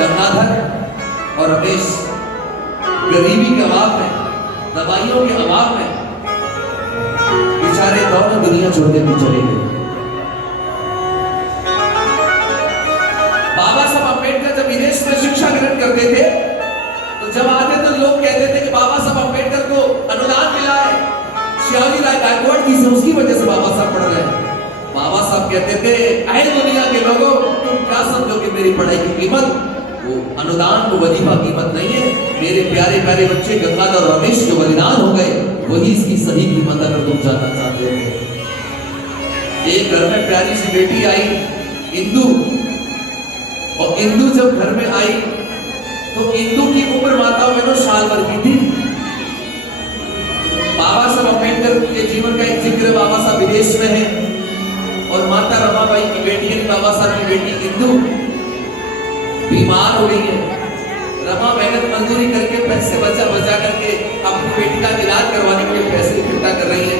गंगाधर और रमेश गरीबी के अभाव में, दवाइयों के अभाव में बेचारे दोनों दुनिया छोड़ के चले गए। बाबा साहब अम्बेडकर जब विदेश में शिक्षा ग्रहण करते थे तो जब आते तो लोग कहते थे कि बाबा साहब अम्बेडकर को अनुदान मिला है, शिवाजी राय गायकवाड़ की से उसकी वजह से बाबा साहब पढ़ रहे हैं। बाबा साहब कहते थे, ऐ दुनिया के लोगों, तुम क्या समझो कि मेरी पढ़ाई की कीमत वो अनुदान को वजीफा कीमत नहीं है। मेरे प्यारे प्यारे बच्चे गंगाधर और रमेश जो बलिदान हो गए वही इसकी सही कीमत अगर तुम जानना चाहते हो। एक घर में प्यारी सी बेटी आई इंदु, और इंदु जब घर में आई तो इंदु की उम्र माता बहनों साल भर की थी। बाबा साहब अम्बेडकर के जीवन का एक जिक्र बाबा साहब विदेश में है और माता रमाबाई की बेटी यानी बाबा साहब की बेटी इंदु बीमार हो गई है। रमा मेहनत मजदूरी करके पैसे बचा बचा करके अपनी बेटी का इलाज करवाने के लिए पैसे इकट्ठा कर रही है।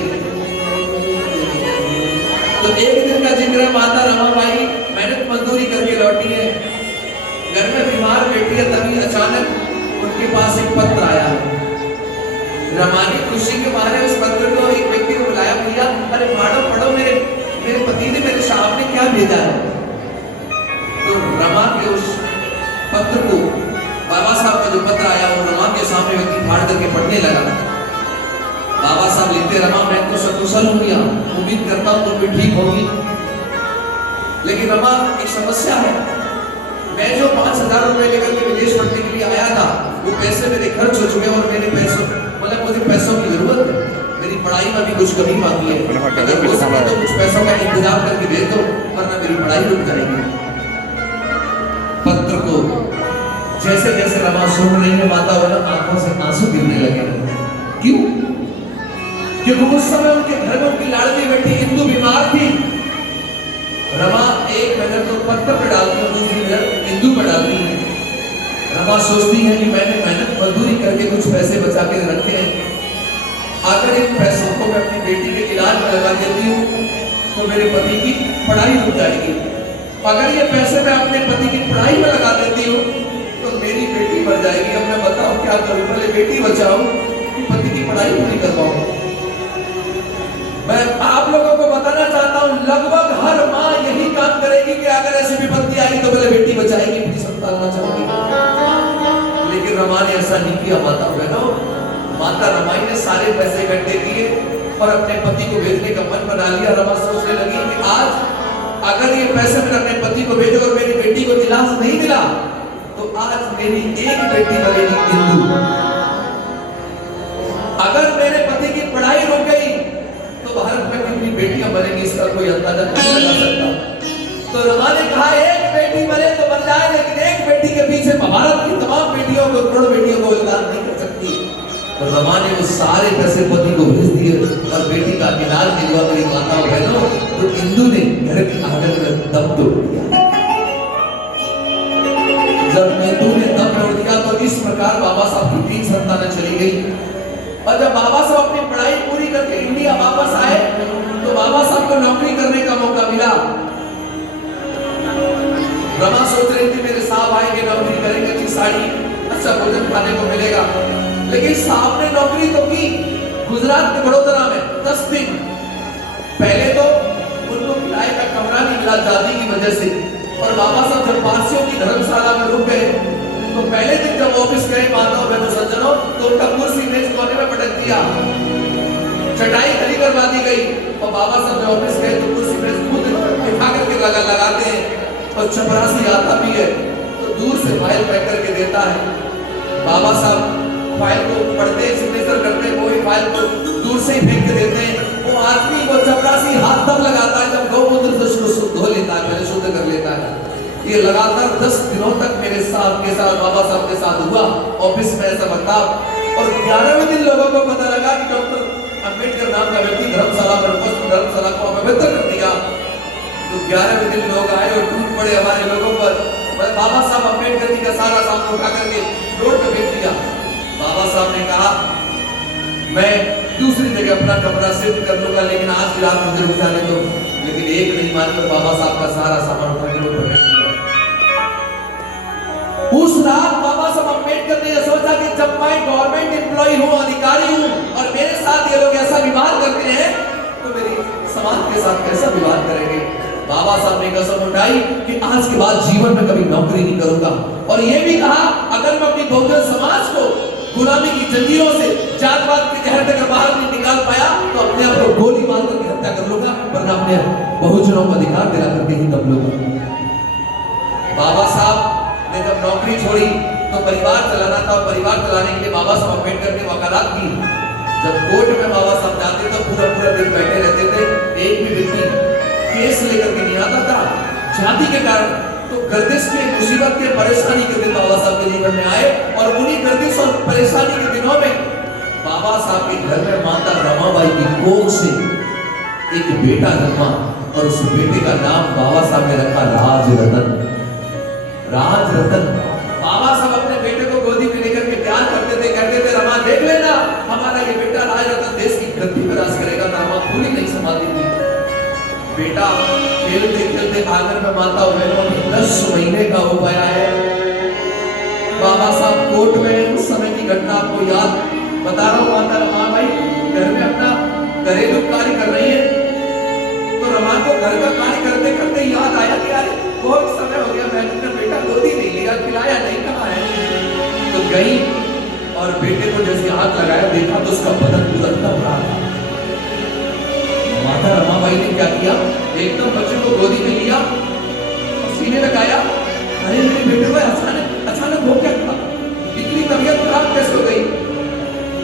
तो एक दिन का जिक्र है, माता रमाबाई मेहनत मजदूरी करके लौटी है, घर में बीमार बेटी है, तभी अचानक उनके पास एक पत्र आया है। रमा की खुशी के मारे उस पत्र को एक व्यक्ति को बुलाया, भैया अरे पढ़ो पढ़ो, मेरे पति ने मेरे साहब ने क्या भेजा है। तो रमा के उस पत्र को, बाबा साहब का जो पत्र आया वो रमा के सामने व्यक्ति फाड़ करके पढ़ने लगा। बाबा साहब लिखते, रमा मैं तो सकुशल हूँ भैया, उम्मीद करता हूँ तुम भी ठीक होगी, लेकिन रमा एक समस्या है, मैं जो 5,000 रुपए लेकर के विदेश पढ़ने के लिए आया था वो पैसे मेरे खर्च हो चुके और मेरे पैसों मतलब मुझे पैसों की जरूरत है, मेरी पढ़ाई में भी कुछ कमी बाकी है, अगर हो सके तो कुछ पैसों का इंतजाम करके दे दो वरना मेरी पढ़ाई रुक जाएगी। पत्र को जैसे जैसे रमा सुन रही है माता वाला आंखों से आंसू गिरने लगे। क्यों? क्योंकि उस समय उनके घर में उनकी लाडली बेटी इंदु बीमार थी। रमा एक नजर तो पत्र पर डालती है, दूसरी नजर इंदु पर डालती है। रमा सोचती है कि मैंने मेहनत मजदूरी करके कुछ पैसे बचा के रखे हैं, अगर इन पैसों को मैं अपनी बेटी के इलाज में लगा देती हूँ तो मेरे पति की पढ़ाई रुक जाएगी, अगर ये पैसे मैं अपने पति की पढ़ाई में लगा देती हूँ तो मेरी बेटी मर जाएगी। अब मैं बताऊं क्या करूं, पहले बेटी बचाऊं कि पति की पढ़ाई पूरी करवाऊं। मैं आप लोगों को बताना चाहता हूं लगभग हर माँ यही काम करेगी कि अगर ऐसी विपत्ति आएगी तो पहले बेटी बचाएगी, अपनी संतान बचाएगी। लेकिन रमा ने ऐसा नहीं किया माता बहनों। माता रमाई ने सारे पैसे इकट्ठे किए और अपने पति को भेजने का मन बना लिया। रमा सोचने लगी कि आज अगर ये पैसे मैंने अपने पति को भेजे और मेरी बेटी को इलाज नहीं मिला तो आज मेरी एक बेटी बनेगी इंदु, अगर मेरे पति की पढ़ाई रुक गई तो भारत में कितनी बेटियां बनेंगी इसका कोई अंदाजा नहीं लगा सकता। तो रमा ने कहा एक बेटी बने तो बन जाए, लेकिन एक बेटी के पीछे भारत की तमाम बेटियों को, करोड़ बेटियों को इलाज नहीं कर सकती। और रमा ने वो सारे पैसे पति को भेज दिए और बेटी का इलाज दिलवा मेरी माता बहनों। तो इंदु ने घर के आंगन में दम तोड़ दिया। जब इंदु ने दम तोड़ दिया तो इस प्रकार बाबा साहब की 3 संतानें चली गई। और जब बाबा साहब अपनी पढ़ाई पूरी करके इंडिया वापस आए तो बाबा साहब को नौकरी करने का मौका मिला। रमा सोच रही थी मेरे साहब आएंगे, नौकरी करेंगे, अच्छी साड़ी, अच्छा भोजन खाने को मिलेगा, लेकिन साहब ने नौकरी तो की गुजरात के वडोदरा में 10 दिन। पहले तो उनको किराए का कमरा नहीं मिला जाति की वजह से, और बाबा साहब जब पारसियों की धर्मशाला में रुक गए तो पहले दिन जब ऑफिस गए माता और बहनों सज्जनों तो उनका कुर्सी मेज कोने में पटक दिया, चटाई खड़ी करवा दी गई। और बाबा साहब जब ऑफिस गए तो कुर्सी मेज खुद उठा करके लगाते हैं और चपरासी आता भी है तो दूर से फाइल पैक करके देता है। बाबा साहब फाइल को पढ़ते सिग्नेचर करते हैं, वही फाइल को दूर से ही फेंक के देते हैं। वो आदमी को चपरासी हाथ तब लगाता है जब गौमूत्र से उसको धो लेता है, पहले शुद्ध कर लेता है। ये लगातार 10 दिनों तक मेरे साहब के साथ, बाबा साहब के साथ हुआ ऑफिस में ऐसा बर्ताव। और 11वें दिन लोगों को पता लगा कि डॉक्टर अम्बेडकर नाम का व्यक्ति धर्मशाला को अपवित्र कर दिया। तो 11वें दिन लोग आए और टूट पड़े हमारे लोगों पर। बाबा साहब अम्बेडकर जी का सारा सामान उठा करके रोड पे फेंक दिया। बाबा साहब ने कहा मैं दूसरी जगह अपना कमरा शिफ्ट कर लूंगा, लेकिन आज की रात मुझे रुक जाने दो। लेकिन एक नहीं मानकर बाबा साहब का सारा सामान उठा के रोड पर फेंक दिया। उस रात बाबा साहब अम्बेडकर ने यह सोचा कि जब मैं गवर्नमेंट एम्प्लॉय हूं, अधिकारी हूं, और मेरे साथ ये लोग ऐसा व्यवहार करते हैं, तो मेरे समाज के साथ कैसा व्यवहार करेंगे। बाबा साहब ने कसम उठाई कि आज के बाद जीवन में कभी नौकरी नहीं करूंगा, और ये भी कहा अगर मैं अपनी बहुजन समाज को गुलामी की जंजीरों से, जातवाद के जहर तक बाहर नहीं निकाल पाया, तो अपने आप को गोली मार करके हत्या कर लूंगा, वरना अपने बहुजनों को अधिकार दिला करके ही दम लूंगा। बाबा साहब ने जब नौकरी छोड़ी तो परिवार चलाना था, और परिवार चलाने के लिए बाबा साहब अम्बेडकर ने वकालत की। जब कोर्ट में बाबा साहब जाते तो पूरा पूरा दिन बैठे रहते थे, एक भी व्यक्ति केस लेकर के नहीं आता था जाति के कारण। तो गर्दिश के, मुसीबत के, परेशानी के दिन बाबा साहब के जीवन में आए, और उन्हीं गर्दिश और परेशानी के दिनों में बाबा साहब के घर में माता रमाबाई की कोख से एक बेटा जन्मा, और उस बेटे का नाम बाबा साहब ने रखा राजरतन। राजरतन। बाबा साहब अपने बेटे को गोदी में लेकर के प्यार करते थे, कहते थे रमा देख लेना हमारा ये बेटा राजरतन देश की गद्दी पर राज करेगा। रमा पूरी नहीं संभालती थी। बेटा खेलते खेलते आंगन में माता बहनों में 10 महीने का हो गया है। बाबा साहब कोर्ट में उस समय की घटना आपको याद बता रहा हूँ। माता रमा भाई घर में अपना घरेलू कार्य कर रही है, तो रमा को घर का कार्य करते करते याद आया कि यार बहुत समय हो गया मैंने अपना बेटा गोदी नहीं लिया, खिलाया नहीं, कहाँ है। तो गई और बेटे को जैसे हाथ लगाया, देखा तो उसका बदन पूरा तप रहा था। माता रमाबाई ने क्या किया, एकदम बच्चे को गोदी में लिया, सीने लगाया। अरे मेरे बेटे को अचानक हो क्या था, इतनी तबीयत खराब कैसे हो गई।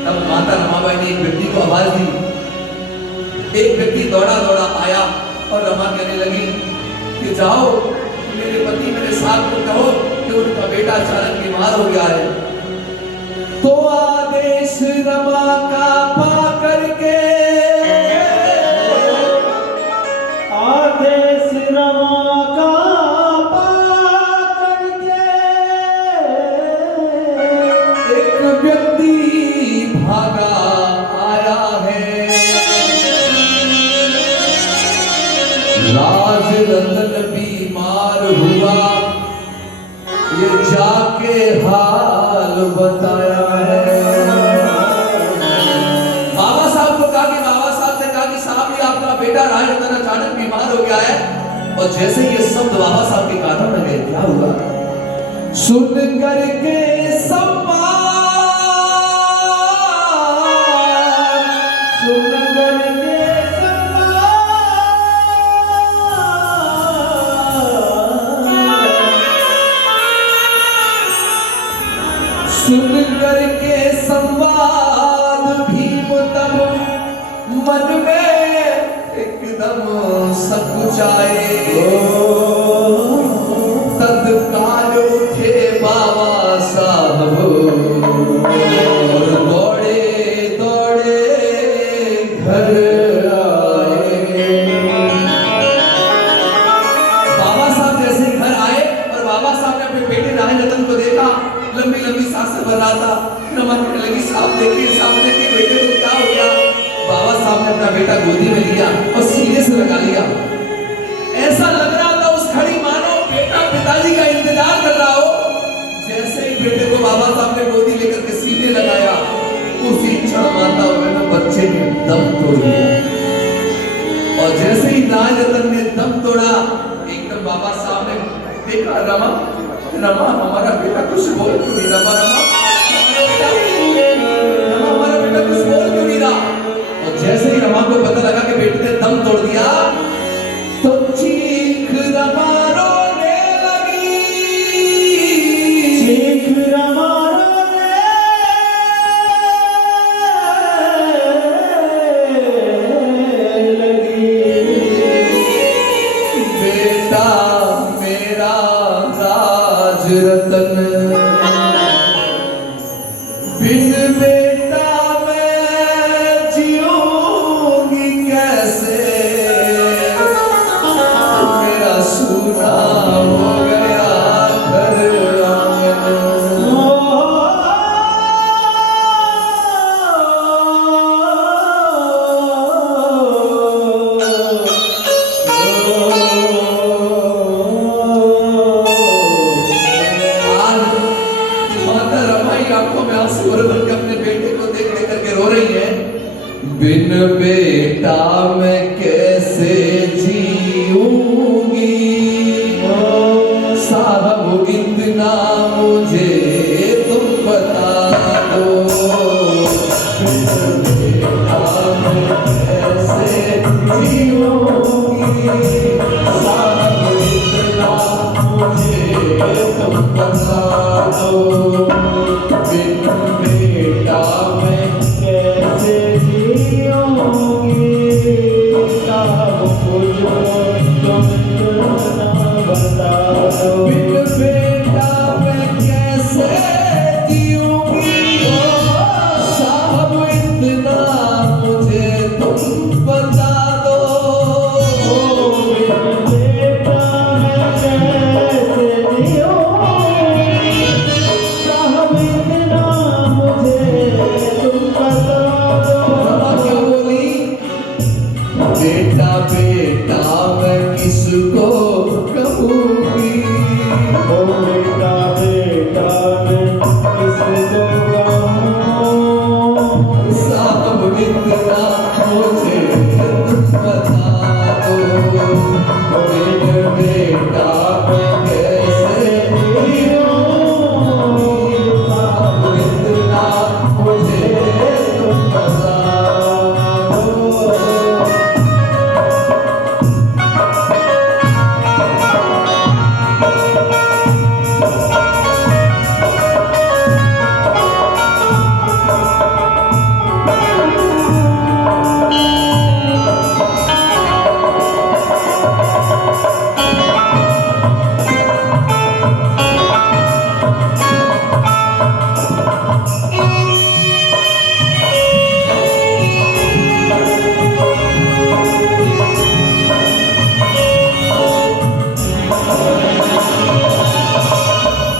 तब माता रमाबाई ने एक व्यक्ति को आवाज दी। एक व्यक्ति दौड़ा दौड़ा आया और रमा कहने लगी कि जाओ मेरे पति मेरे साथ को कहो कि उनका बेटा अचानक बीमार हो गया है। तो आदेश रमा का पा करके, आदेश रमा का पा करके एक व्यक्ति भागा आया है। राजरतन बीमार हुआ, ये जाके हाल बताया है। बाबा साहब को कहा कि बाबा साहब से कहा कि साहब ये आपका बेटा राजरतन अचानक बीमार हो गया है। और जैसे ये शब्द बाबा साहब के कानों में गए, क्या हुआ, सुन करके सम्मान, सुन करके सुन करके संवाद भीम तब मन में एकदम सकुचाए। तत्काल उठे बाबा साहब और दौड़े दौड़े घर आए। बाबा साहब जैसे ही घर आए और बाबा साहब ने अपने बेटे राजरतन को देखा, लंबी लंबी सांसें भर रहा था। रमा कहने लगी साहब देखिए बेटे को क्या हो गया। बाबा साहब ने अपना बेटा गोदी में लिया और सीने से लगा लिया। ऐसा लग रहा था उस खड़ी मानो बेटा पिताजी का इंतजार कर रहा हो। जैसे ही बेटे को बाबा साहब ने गोदी लेकर के सीने लगाया, उसी क्षण माता बहनों बच्चे ने दम तोड़ दिया। और जैसे ही राजरतन ने दम तोड़ा, एकदम बाबा साहब ने देखा रमा हमारा बेटा कुछ बोल क्यों नहीं रहा, रमा हमारा बेटा कुछ बोल क्यों नहीं रहा। और जैसे ही रमा को पता लगा कि बेटे ने दम तोड़ दिया, तो चीख रमा रोने लगी, चीख रमा रोने लगी। बेटा मेरा राजरतन, बिन बेटा मैं जीऊंगी कैसे, मेरा सूना हो गया घर आंगन। आज तुम बता दो, बिन बेटा मैं कैसे जियोगी साहब मुझको तुम इतना बता दो। बिन बेटा मैं कैसे जीऊंगी साहब इतना मुझे तुम बता दो। बिन बेटा मैं कैसे जियोगी साहब इतना मुझे तुम बता दो। रमा क्या बोली? बेटा बेटा मैं किसको कहूंगी, ओ बेटा बेटा मैं किसको कहूँ साहब इतना मुझे तुम बता दो। बिन बेटा मैं कैसे जीऊंगी साहब इतना मुझे तुम बता दो।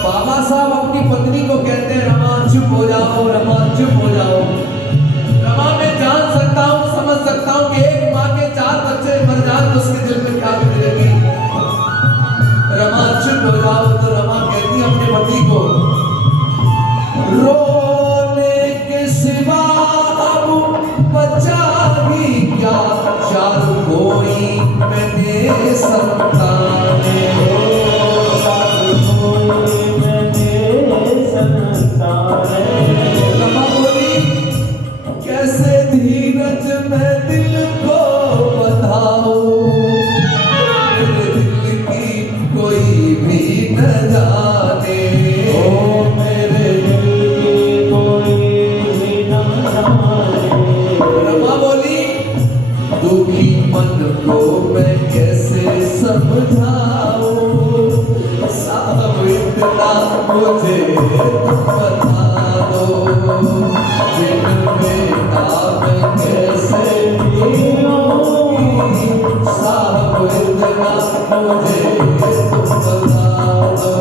बाबा साहब अपनी पत्नी को कहते हैं रमा चुप हो जाओ, रमा चुप हो जाओ। रमा मैं जान सकता हूँ, समझ सकता हूँ कि एक माँ के 4 बच्चे मर जाए तो उसके दिल में क्या गुजरेगी। रमा चुप हो जाओ। तो रमा कहती है अपने पति को, रोने के सिवा अब बचा ही क्या, चार कोई मैंने संताने हो। रमा बोली कैसे धीरज मैं दिल को बताऊं, मेरे दिल की कोई भी न जाने। ओ मेरे दिल की कोई भी न जाने। रमा बोली दुखी मन को मैं कैसे समझाऊं, साहब इतना मुझे तुम बता दो। बिन बेटा मैं कैसे जीऊंगी साहब इतना मुझे तुम बता दो।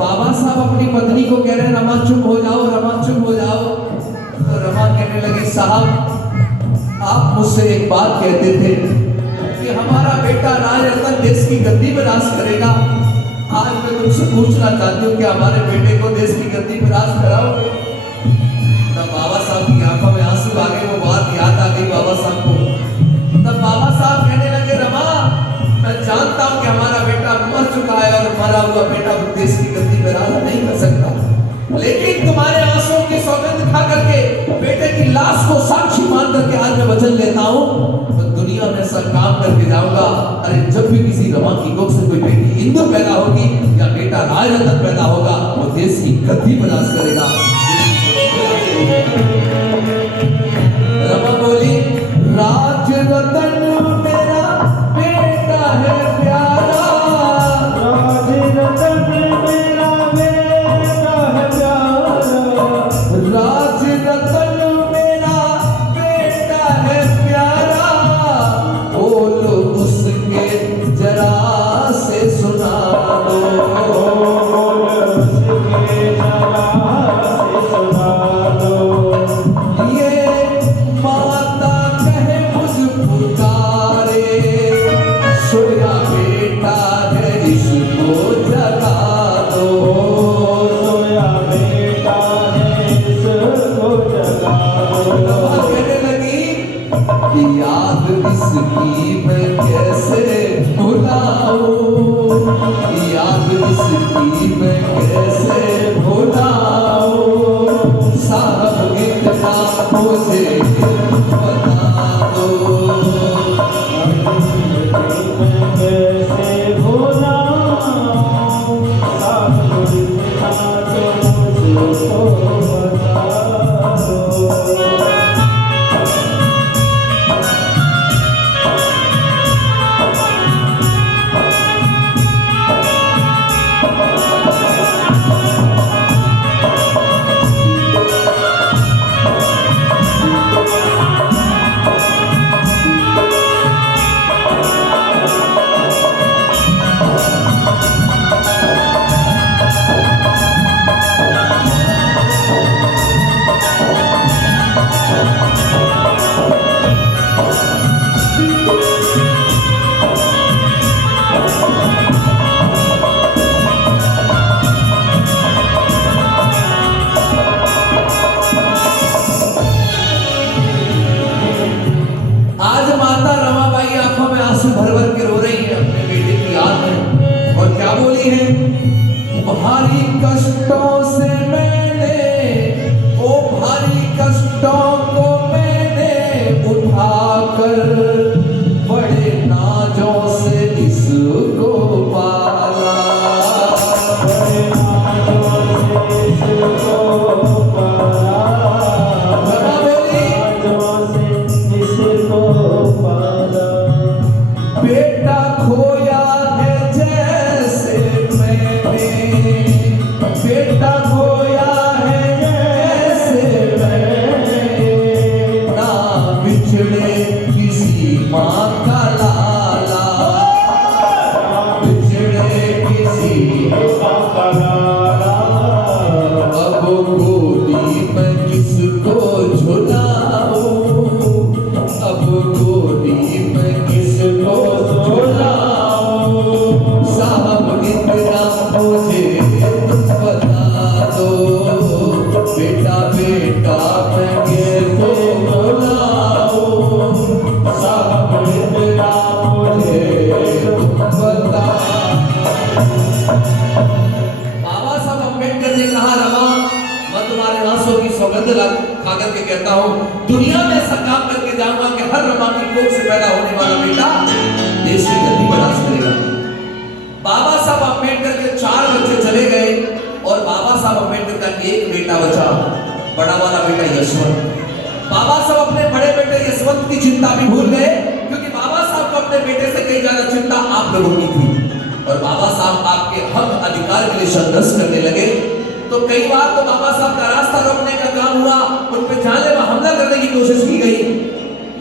बाबा साहब अपनी पत्नी को कह रहे हैं रमा चुप हो जाओ, रमा चुप हो जाओ। तो रमा कहने लगी साहब आप मुझसे एक बात कहते थे कि हमारा बेटा राज रतन देश की गद्दी पर राज करेगा। आज मैं तुमसे पूछना चाहती हूँ कि हमारे बेटे को देश की गद्दी पर राज कराओगे? तब बाबा साहब की आंखों में आंसू आ गए, वो बात याद आ गई बाबा साहब को। तब बाबा साहब कहने लगे रमा मैं जानता हूँ कि हमारा बेटा मर चुका है और मरा हुआ बेटा देश की गद्दी पर राज नहीं कर सकता, लेकिन तुम्हारे आंसुओं की सौगंध खा करके बेटे की लाश को साक्षी मान करके आज मैं वचन लेता हूँ तो दुनिया में ऐसा काम करके जाऊंगा। अरे जब भी किसी रमा की कोख से कोई बेटी इंदु पैदा होगी या बेटा राज रतन पैदा होगा वो देश की गद्दी पर राज करेगा। रमा बोली राज रतन मेरा बेटा है प्यारा, राज रतन मेरा बेटा है प्यारा, राज रतन मेरा बेटा मुझे बता दो। मैं कैसे भुलाऊं साथ था तो मुझको बता दो। आज माता रमाबाई आंखों में आंसू भर भर के रो रही है अपने बेटे की याद में, और क्या बोली है? भारी कष्टों से मैंने, ओ भारी कष्टों को मैंने उठाकर बड़े नाजों से इसको पाला। बड़े नाजों से इसको पाला। रमा बोली, नाजों से इसको पाला। बेटा खोया है जैसे मैंने, बेटा खोया है जैसे मैंने, ना बिछड़े किसी माँ का लाला, बिछड़े किसी माँ का लाला। अब गोदी में किसको झुलाऊं, अब गोदी में किसको झुलाऊं, साहब इतना मुझे बता दो, बेटा बेटा मैं कैसे बुलाऊं, साहब इतना मुझे बता। बाबा साहब अम्बेडकर ने कहा, रमा मैं तुम्हारे आंसू की सौगंध खा करके कहता हूँ, दुनिया में ऐसा काम करके जाऊंगा कि हर रमा की कोख से पैदा होने वाला बेटा देश की गद्दी पर राज करेगा। बाबा साहब अम्बेडकर के 4 बच्चे चले गए और बाबा साहब अम्बेडकर का एक बेटा बचा, बड़ा वाला बेटा यशवंत। बाबा साहब अपने बड़े बेटे यशवंत की चिंता भी भूल गए, क्योंकि बाबा साहब को अपने बेटे से कई ज्यादा चिंता आप लोगों की थी, और बाबा साहब आपके हक अधिकार के लिए संघर्ष करने लगे। तो कई बार तो बाबा साहब का रास्ता रोकने का काम हुआ, उन पे जानलेवा हमला करने की कोशिश की गई।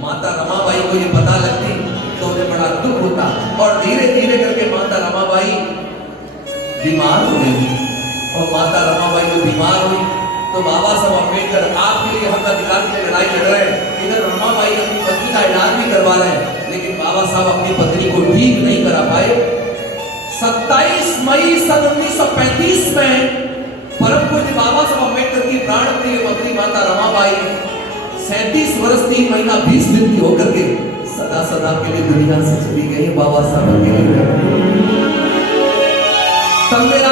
माता रमाबाई को ये पता लगती तो उन्हें बड़ा दुख होता, और धीरे धीरे करके माता रमाबाई बीमार हो गई। और माता रमाबाई जब बीमार हुई तो बाबा साहब अम्बेडकर आपके लिए हक अधिकार के लिए लड़ाई लड़ रहे हैं, इधर रमाबाई अपनी पत्नी का इलाज भी करवा रहे हैं, लेकिन बाबा साहब अपनी पत्नी को ठीक नहीं करा पाए। 27 मई सन 1935 में परम पूज्य बाबा साहब अम्बेडकर की प्राण प्रिय पत्नी माता रमाबाई 37 वर्ष 3 महीना 20 दिन की होकर के सदा सदा के लिए दुनिया से चली गई। बाबा साहब अकेले। तब मेरा